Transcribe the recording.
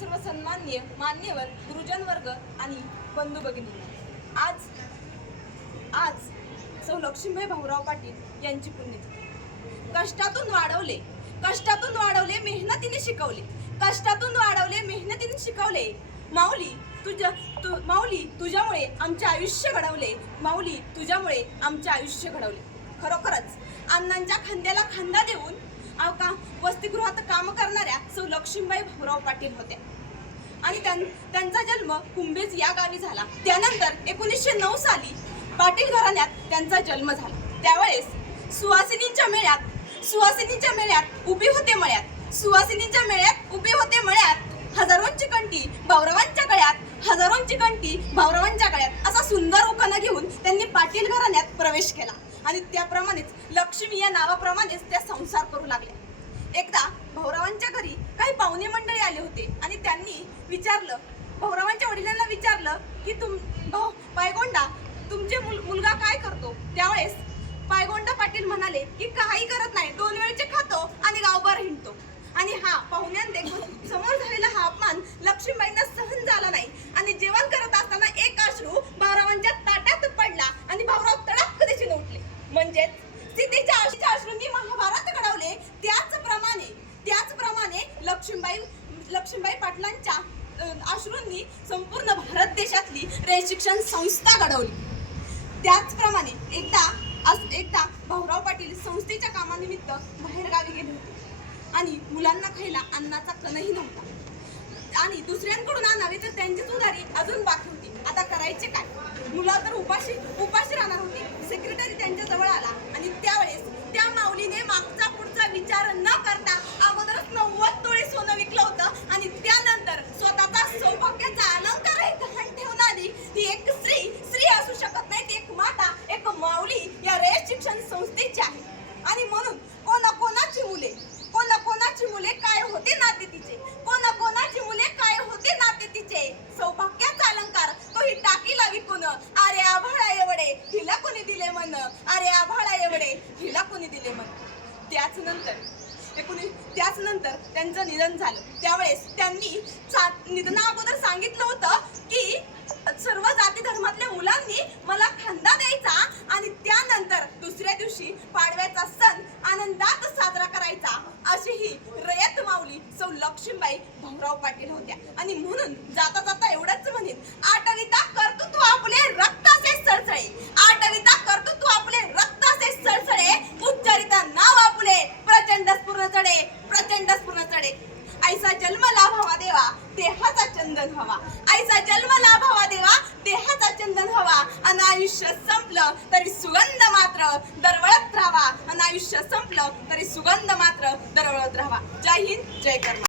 सर्व सन्मान्य मान्यवर गुरुजन वर्ग आणि बंधू भगिनी आज आज सौ लक्ष्मीबाई भाऊराव पाटील यांची पुण्यतिथी. कष्टातून वाढवले कष्टातून वाढवले मेहनतीने शिकवले कष्टातून वाढवले मेहनतीने शिकवले. माऊली तुझ्या तु माऊली तुझ्यामुळे आमचे आयुष्य घडवले. माऊली तुझ्यामुळे आमचे आयुष्य घडवले. खरोखरच अण्णांच्या खांद्याला खांदा देऊन का वसतिगृहात काम करणाऱ्या सौ लक्ष्मीबाई भाऊराव पाटील होत्या. आणि त्यां- त्यांचा जन्म कुंभेज या गावी झाला. त्यानंतर एकोणीसशे नऊ साली पाटील घराण्यात त्यांचा जन्म झाला. त्यावेळेस सुवासिनींच्या मेळ्यात सुवासिनींच्या मेळ्यात उभी होते मळ्यात सुवासिनींच्या मेळ्यात उभी होते मळ्यात हजारोंची कंटी भाऊरावांच्या गळ्यात हजारोंची कंटी भाऊरावांच्या गळ्यात असा सुंदर उखाणा घेऊन त्यांनी पाटील घराण्यात प्रवेश केला. आणि त्याप्रमाणेच लक्ष्मी या नावाप्रमाणेच त्या संसार करू लागल्या. एकदा भाऊरावांच्या घरी काही पाहुणे मंडळी आले होते आणि त्यांनी विचारलं भाऊरावांच्या वडिलांना विचारलं की तुम भाऊ पायगोंडा तुमचे मुल- मुलगा काय करतो? त्यावेळेस पायगोंडा पाटील म्हणाले की काही करत नाही दोन वेळचे खातो आणि गावभर हिंडतो आणि हा पाहुण्यांदे समोर झालेला हा अपमान लक्ष्मीबाईंना सहन झाला नाही आणि जेवण करत असताना एक अश्रू भाऊरावांच्या ताटात पडला आणि भाऊराव तडाक दिशेने उठले म्हणजेच सीतेच्या आशीच्या अश्रूंनी महाभारत घडवले त्याचप्रमाणे त्याचप्रमाणे लक्ष्मीबाई लक्ष्मीबाई पाटलांच्या अं, अश्रूंनी संपूर्ण भारत देशातली रे शिक्षण संस्था घडवली. त्याचप्रमाणे एकदा आज एकदा भाऊराव पाटील संस्थेच्या कामानिमित्त बाहेरगावी गेले होते. आणि मुलांना खायला अन्नाचा कणही नव्हता. आणि दुसऱ्यांकडून आणावे तर त्यांचीच उधारी अजून बाकी होती. आता करायचे काय? मुलं तर उपाशी उपाशी राहणार होती. सेक्रेटरी त्यांच्याजवळ आला आणि त्यावेळेस शिक्षण संस्थेची आहे. आणि म्हणून कोणा कोणाची मुले कोणा कोणाची मुले काय होते नाते तिचे? कोणा कोणाची मुले काय होते नाते तिचे? सौभाग्याचा अलंकार. तो ही टाकीला विकून अरे आभाळा एवढे. हिला कोणी दिले मन अरे आभाळा एवढे. हिला कोणी दिले मन त्याच नंतर एकोणी त्याच नंतर त्यांचं निधन झालं. त्यावेळेस त्यांनी सा- निधना अगोदर सांगितलं होतं की सर्व जाती धर्मातल्या मुलांनी मला खांदा द्यायचा आणि त्यानंतर दुसऱ्या दिवशी पाडव्याचा सण आनंदात साजरा करायचा अशी ही रयत माऊली सौ लक्ष्मीबाई भाऊराव पाटील होत्या. आणि म्हणून जाता जाता एवढंच म्हणेन आठविता कर्तृत्व आपले रक्ताचे सळसळे. आठविता कर्तृत्व आपले रक्ताचे सळसळे. उच्चारिता नाव आपले प्रचंड स्पूर्ण चढे प्रचंड स्पूर्ण चढे. ऐसा जन्म लाभावा देवा देहाचा चंदन हवा ऐसा जन्म लाभावा देवा देहाचा चंदन हवा आणि आयुष्य संपलं तरी सुगंध मात्र दरवळत राहावा. आणि आयुष्य संपलं तरी सुगंध मात्र दरवळत राहावा. जय हिंद जय कर्म.